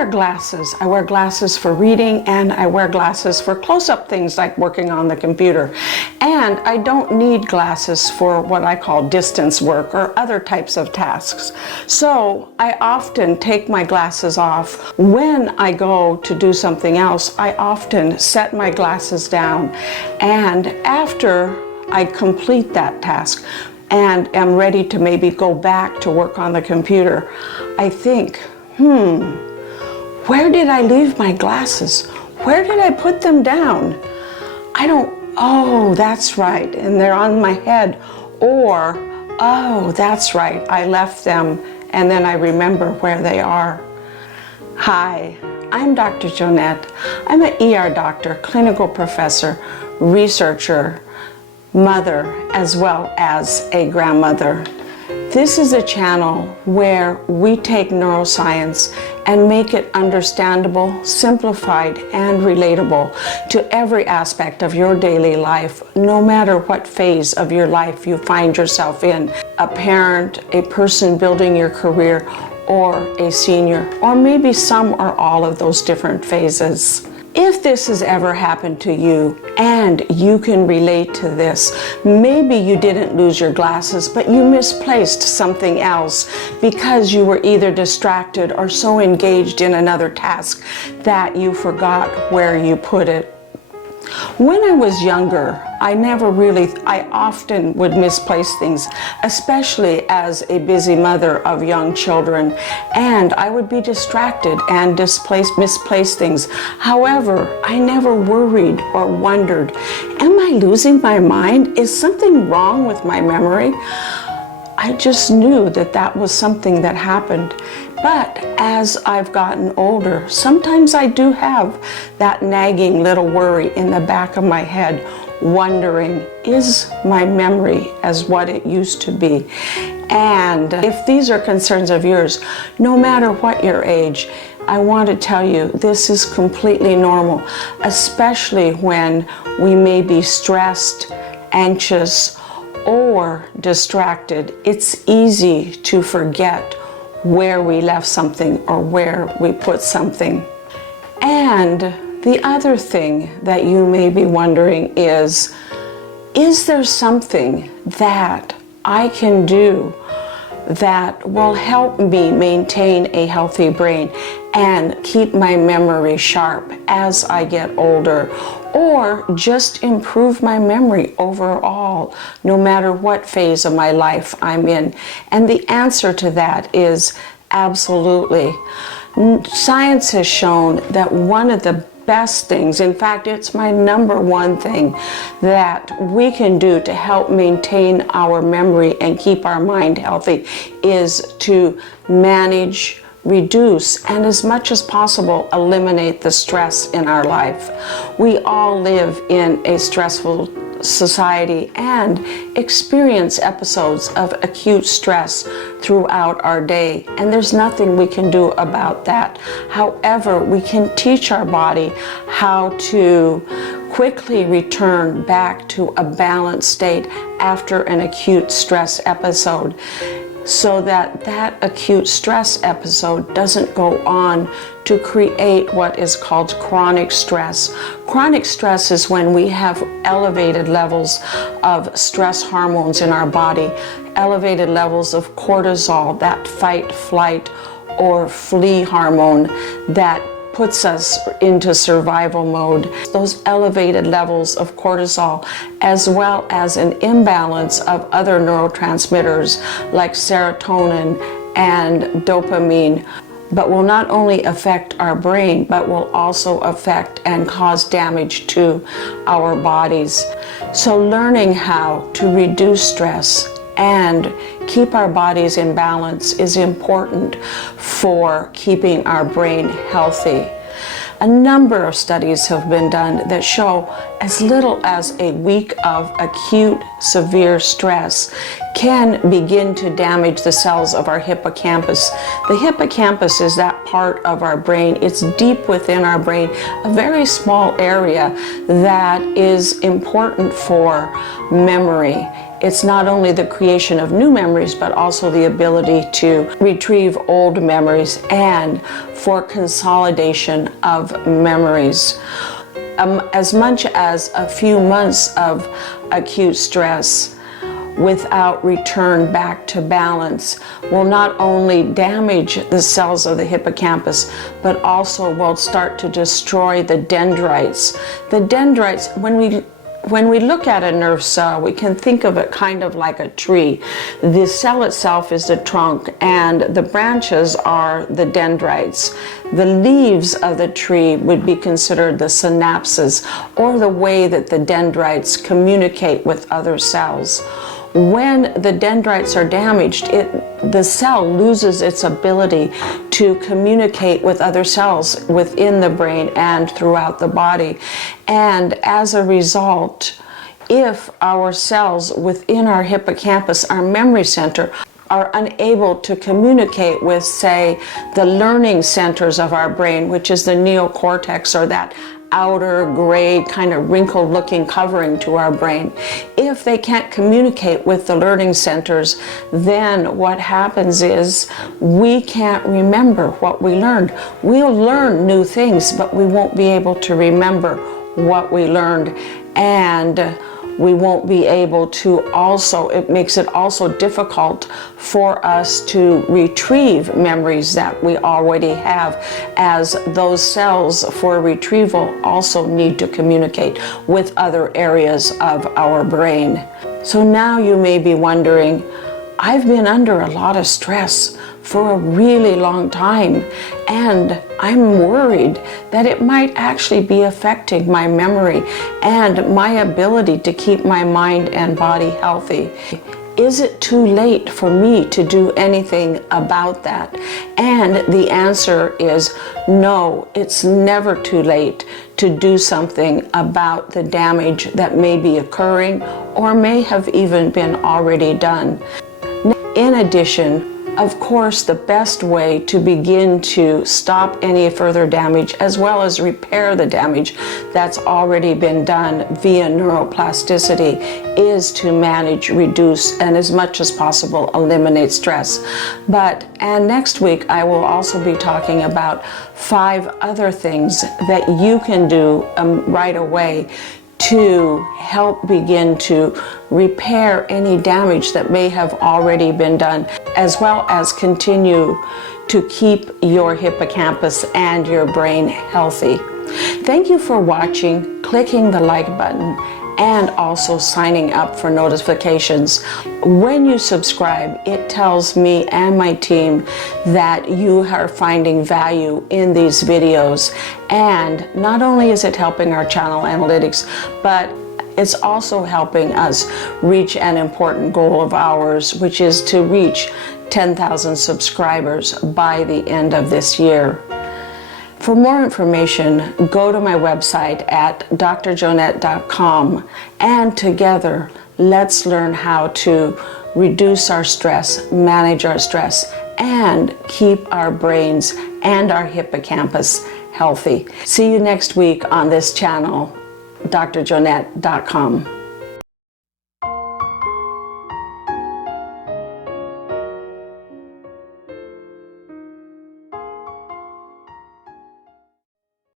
wear glasses. I wear glasses for reading, and I wear glasses for close-up things like working on the computer. And I don't need glasses for what I call distance work or other types of tasks. So I often take my glasses off. When I go to do something else, I often set my glasses down. And after I complete that task and am ready to maybe go back to work on the computer, I think, where did I leave my glasses? Where did I put them down? Oh, that's right, and they're on my head. Or, oh, that's right, I left them, and then I remember where they are. Hi, I'm Dr. Jonette. I'm an ER doctor, clinical professor, researcher, mother, as well as a grandmother. This is a channel where we take neuroscience and make it understandable, simplified, and relatable to every aspect of your daily life, no matter what phase of your life you find yourself in. A parent, a person building your career, or a senior, or maybe some or all of those different phases. If this has ever happened to you and you can relate to this, maybe you didn't lose your glasses, but you misplaced something else because you were either distracted or so engaged in another task that you forgot where you put it. When I was younger, I often would misplace things, especially as a busy mother of young children, and I would be distracted and misplace things. However, I never worried or wondered, am I losing my mind? Is something wrong with my memory? I just knew that that was something that happened. But as I've gotten older, sometimes I do have that nagging little worry in the back of my head, wondering, is my memory as what it used to be? And if these are concerns of yours, no matter what your age, I want to tell you this is completely normal, especially when we may be stressed, anxious, or distracted. It's easy to forget where we left something or where we put something. And the other thing that you may be wondering is there something that I can do that will help me maintain a healthy brain and keep my memory sharp as I get older, or just improve my memory overall, no matter what phase of my life I'm in? And the answer to that is absolutely. Science has shown that one of the best things, in fact, it's my number one thing that we can do to help maintain our memory and keep our mind healthy, is to manage, reduce, and as much as possible eliminate the stress in our life. We all live in a stressful society and experience episodes of acute stress throughout our day, and there's nothing we can do about that. However, we can teach our body how to quickly return back to a balanced state after an acute stress episode, so that that acute stress episode doesn't go on to create what is called chronic stress. Chronic stress is when we have elevated levels of stress hormones in our body, elevated levels of cortisol, that fight, flight, or flee hormone that puts us into survival mode. Those elevated levels of cortisol, as well as an imbalance of other neurotransmitters like serotonin and dopamine, but will not only affect our brain, but will also affect and cause damage to our bodies. So learning how to reduce stress and keep our bodies in balance is important for keeping our brain healthy. A number of studies have been done that show as little as a week of acute severe stress can begin to damage the cells of our hippocampus. The hippocampus is that part of our brain. It's deep within our brain, a very small area that is important for memory. It's not only the creation of new memories, but also the ability to retrieve old memories and for consolidation of memories. As much as a few months of acute stress without return back to balance will not only damage the cells of the hippocampus, but also will start to destroy the dendrites. The dendrites, when we look at a nerve cell, we can think of it kind of like a tree. The cell itself is the trunk, and the branches are the dendrites. The leaves of the tree would be considered the synapses, or the way that the dendrites communicate with other cells. When the dendrites are damaged, the cell loses its ability to communicate with other cells within the brain and throughout the body. And as a result, if our cells within our hippocampus, our memory center, are unable to communicate with, say, the learning centers of our brain, which is the neocortex, or that outer gray kind of wrinkled looking covering to our brain. If they can't communicate with the learning centers, then what happens is we can't remember what we learned. We'll learn new things, but we won't be able to remember what we learned, and we won't be able to it makes it also difficult for us to retrieve memories that we already have, as those cells for retrieval also need to communicate with other areas of our brain. So now you may be wondering, I've been under a lot of stress for a really long time, and I'm worried that it might actually be affecting my memory and my ability to keep my mind and body healthy. Is it too late for me to do anything about that? And the answer is no, it's never too late to do something about the damage that may be occurring or may have even been already done. In addition, of course, the best way to begin to stop any further damage, as well as repair the damage that's already been done via neuroplasticity, is to manage, reduce, and as much as possible eliminate stress. And next week I will also be talking about 5 other things that you can do right away to help begin to repair any damage that may have already been done, as well as continue to keep your hippocampus and your brain healthy. Thank you for watching, clicking the like button, and also signing up for notifications. When you subscribe, it tells me and my team that you are finding value in these videos. And not only is it helping our channel analytics, but it's also helping us reach an important goal of ours, which is to reach 10,000 subscribers by the end of this year. For more information, go to my website at drjonette.com, and together, let's learn how to reduce our stress, manage our stress, and keep our brains and our hippocampus healthy. See you next week on this channel, drjonette.com.